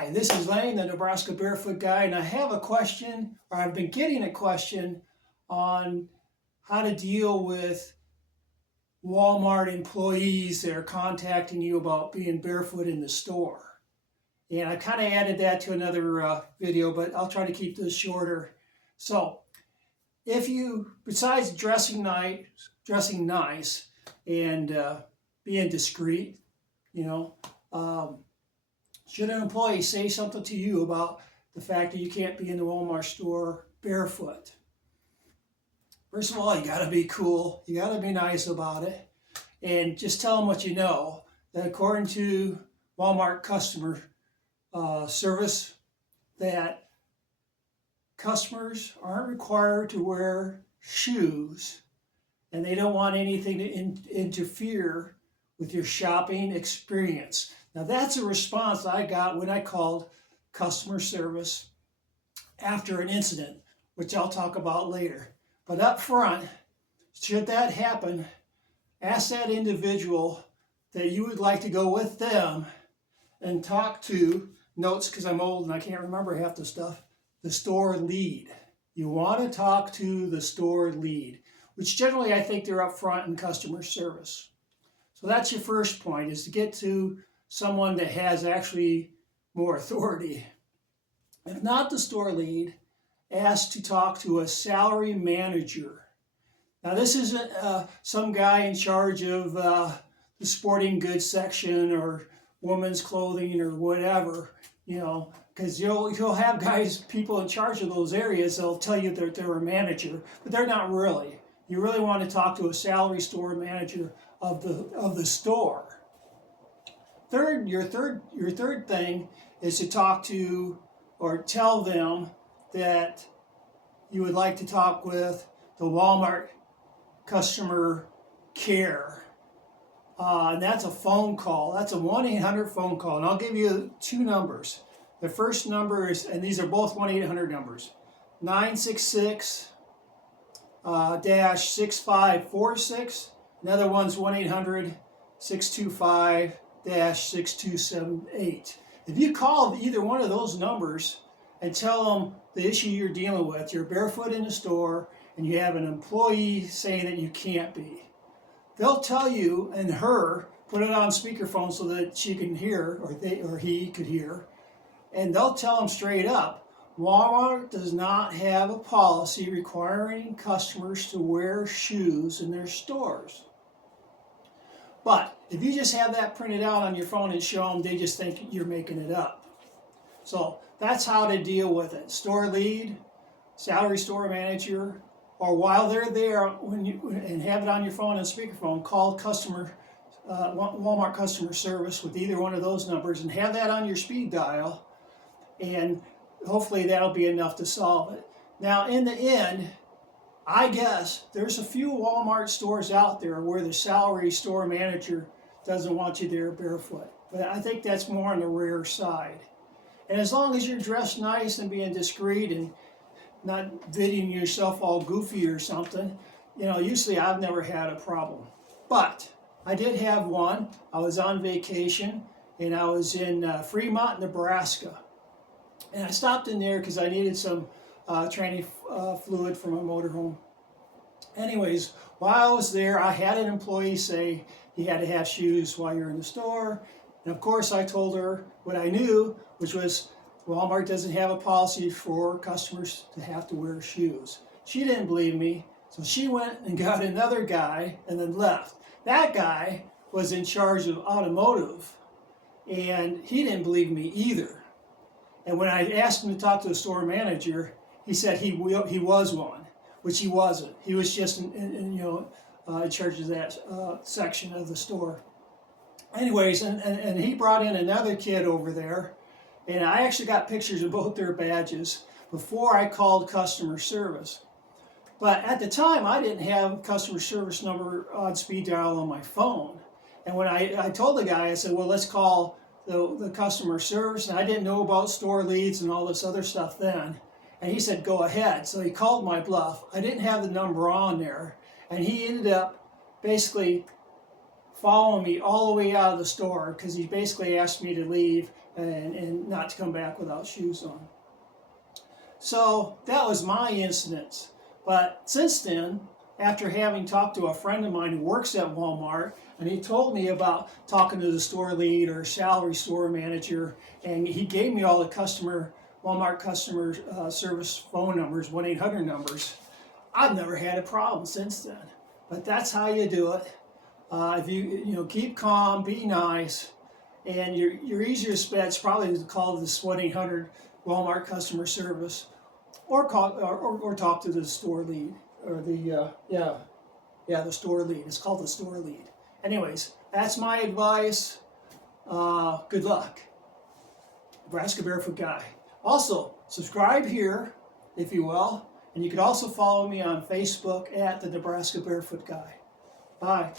Hi, this is Lane, the Nebraska Barefoot Guy, and I have a question, or I've been getting a question on how to deal with Walmart employees that are contacting you about being barefoot in the store. And I kind of added that to another video, but I'll try to keep this shorter. So, if you, besides dressing nice and being discreet, should an employee say something to you about the fact that you can't be in the Walmart store barefoot? First of all, you got to be cool. You got to be nice about it. And just tell them what you know. That according to Walmart customer service, that customers aren't required to wear shoes, and they don't want anything to interfere with your shopping experience. Now that's a response I got when I called customer service after an incident, which I'll talk about later. But up front, should that happen, ask that individual that you would like to go with them and talk to, notes because I'm old and I can't remember half the stuff, the store lead. You want to talk to the store lead, which generally I think they're up front in customer service. So that's your first point, is to get to someone that has actually more authority. If not the store lead, ask to talk to a salary manager. Now this isn't some guy in charge of the sporting goods section or women's clothing or whatever, because you'll have people in charge of those areas that'll tell you that they're a manager, but they're not really. You really want to talk to a salary store manager of the store. Your third thing is to talk to or tell them that you would like to talk with the Walmart customer care. And that's a phone call. That's a 1-800 phone call. And I'll give you two numbers. The first number is, and these are both 1-800 numbers, 966-6546. Another one's 1-800-625-6278. If you call either one of those numbers and tell them the issue you're dealing with, you're barefoot in the store and you have an employee saying that you can't be, they'll tell you and her, put it on speakerphone so that she can hear, or he could hear, and they'll tell them straight up, Walmart does not have a policy requiring customers to wear shoes in their stores. But if you just have that printed out on your phone and show them, they just think you're making it up. So that's how to deal with it. Store lead, salary store manager, or while they're there and have it on your phone and speakerphone, call Walmart customer service with either one of those numbers and have that on your speed dial, and hopefully that'll be enough to solve it. Now in the end, I guess there's a few Walmart stores out there where the salary store manager doesn't want you there barefoot. But I think that's more on the rare side. And as long as you're dressed nice and being discreet and not videoing yourself all goofy or something, usually I've never had a problem. But I did have one. I was on vacation and I was in Fremont, Nebraska. And I stopped in there because I needed some training fluid for my motorhome. Anyways, while I was there, I had an employee say he had to have shoes while you're in the store. And of course, I told her what I knew, which was Walmart doesn't have a policy for customers to have to wear shoes. She didn't believe me, so she went and got another guy and then left. That guy was in charge of automotive, and he didn't believe me either. And when I asked him to talk to the store manager, he said he was one, which he wasn't. He was just in charge of that section of the store. Anyways, and he brought in another kid over there, and I actually got pictures of both their badges before I called customer service. But at the time, I didn't have customer service number on speed dial on my phone. And when I told the guy, I said, well, let's call the customer service, and I didn't know about store leads and all this other stuff then. And he said, go ahead. So he called my bluff. I didn't have the number on there, and he ended up basically following me all the way out of the store because he basically asked me to leave and not to come back without shoes on. So that was my incident. But since then, after having talked to a friend of mine who works at Walmart, and he told me about talking to the store lead or salary store manager, and he gave me all the Walmart customer service phone numbers, 1-800 numbers. I've never had a problem since then. But that's how you do it. If you keep calm, be nice, and your easiest bet's probably to call this 1-800 Walmart customer service, or talk to the store lead, or the store lead. It's called the store lead. Anyways, that's my advice. Good luck. Nebraska Barefoot Guy. Also, subscribe here, if you will, and you can also follow me on Facebook at the Nebraska Barefoot Guy. Bye.